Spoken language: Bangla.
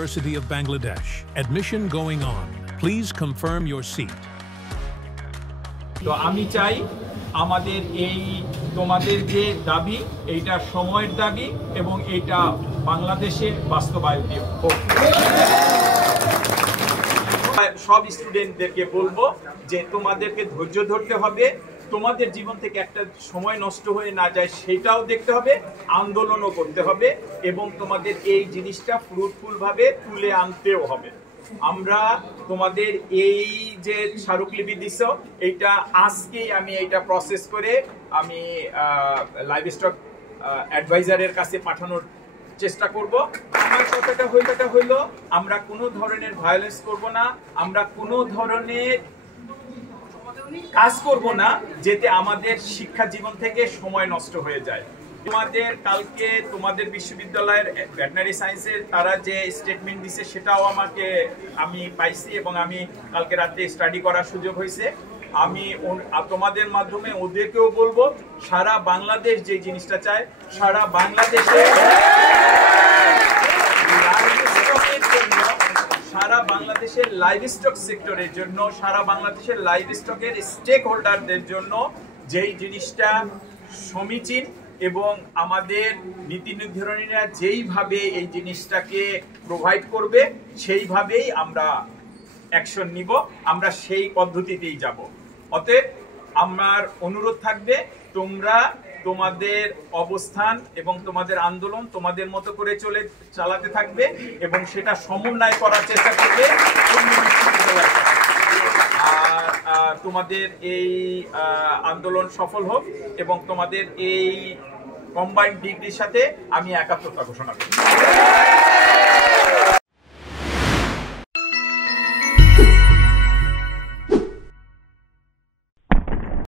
University of Bangladesh. Admission going on. Please confirm your seat. তো আমি চাই আমাদের এই তোমাদের যে দাবি এইটা সময়ের দাবি এবং এটা বাংলাদেশে বাস্তবায়িত হোক। সব স্টুডেন্টদেরকে বলবো যে তোমাদেরকে ধৈর্য ধরতে হবে, তোমাদের জীবন থেকে একটা সময় নষ্ট হয়ে না যায় সেটাও দেখতে হবে, আন্দোলনও করতে হবে এবং তোমাদের এই জিনিসটা ফ্রুটফুলভাবে তুলে আনতেও হবে। আমরা তোমাদের এই যে স্মারকলিপি দিছো এইটা আজকেই আমি এইটা প্রসেস করে আমি লাইভ স্টক অ্যাডভাইজারের কাছে পাঠানোর চেষ্টা করব। আমার কথাটা হইলো আমরা কোনো ধরনের ভায়োলেন্স করব না, আমরা কোনো ধরনের কাজ করব না যেতে আমাদের শিক্ষা জীবন থেকে সময় নষ্ট হয়ে যায়। তোমাদের কালকে তোমাদের বিশ্ববিদ্যালয়ের ভেটেরিনারি সায়েন্সের তারা যে স্টেটমেন্ট দিছে সেটাও আমি পাইছি এবং আমি কালকে রাতে স্টাডি করার সুযোগ হয়েছে। আমি তোমাদের মাধ্যমে ওদেরকেও বলবো সারা বাংলাদেশ যে জিনিসটা চায়, সারা বাংলাদেশে সারা বাংলাদেশের লাইভ স্টক সেক্টরের জন্য, সারা বাংলাদেশের লাইভ স্টকের স্টেক হোল্ডারদের জন্য যেই জিনিসটা সমীচীন এবং আমাদের নীতি নির্ধারণীরা যেইভাবে এই জিনিসটাকে প্রোভাইড করবে সেইভাবেই আমরা অ্যাকশন নিব, আমরা সেই পদ্ধতিতেই যাব। অতএব আমার অনুরোধ থাকবে তোমরা তোমাদের অবস্থান এবং তোমাদের আন্দোলন তোমাদের মতো করে চালাতে থাকবে এবং সেটা সমন্বয় করার চেষ্টা করবে। আর তোমাদের এই আন্দোলন সফল হোক এবং তোমাদের এই কম্বাইন্ড ডিগ্রির সাথে আমি একাত্মতা ঘোষণা করি।